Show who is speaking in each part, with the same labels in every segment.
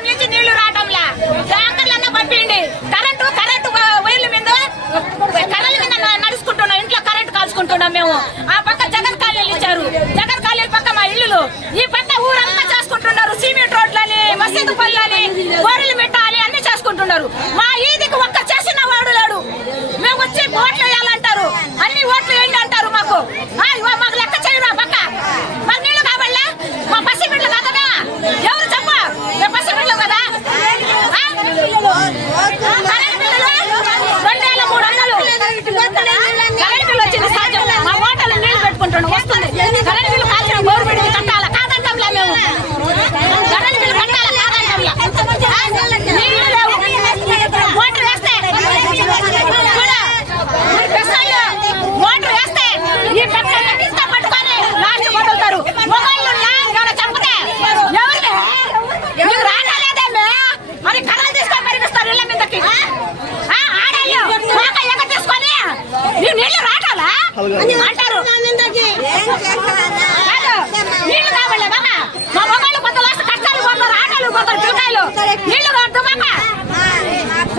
Speaker 1: సంవత్సరం నుంచి నీళ్ళు రావటంలా? ట్యాంకర్లన్నా పంపిండి. కరెంటు కరెంటు వైర్ల మీద కర్రల మీద నడుచుకుంటున్నాం. ఇంట్లో కరెంటు కాల్చుకుంటున్నాం మేము. ఆ పక్క జగన్ కాలనీలు ఇచ్చారు. జగన్ కాలనీ పక్క మా ఇల్లులు. ఈ పక్క ఊరంతా చేసుకుంటున్నారు. సిమెంట్ రోడ్లని మసీదు పళ్ళని గోడలు పెట్టాలి అన్ని చేసుకుంటున్నారు. మా ఈ అంటారు. నీళ్ళు కావాలి బాబా మా మొగాళ్ళు కొంత వస్తు కష్టాలు పోతారు ఆటలు పోతారు పిల్లకాయలు నీళ్ళు కావద్దు బాబా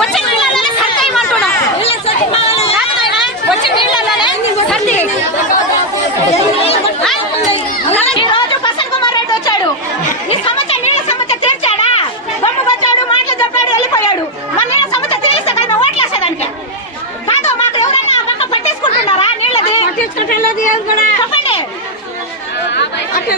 Speaker 1: వచ్చే నీళ్ళలోనే సర్ది ఇవ్వమంటున్నాం వచ్చే నీళ్ళలోనే సర్ది.
Speaker 2: কেকটা ঠেলা দিয়ে ওরা
Speaker 1: সকালে
Speaker 2: আচ্ছা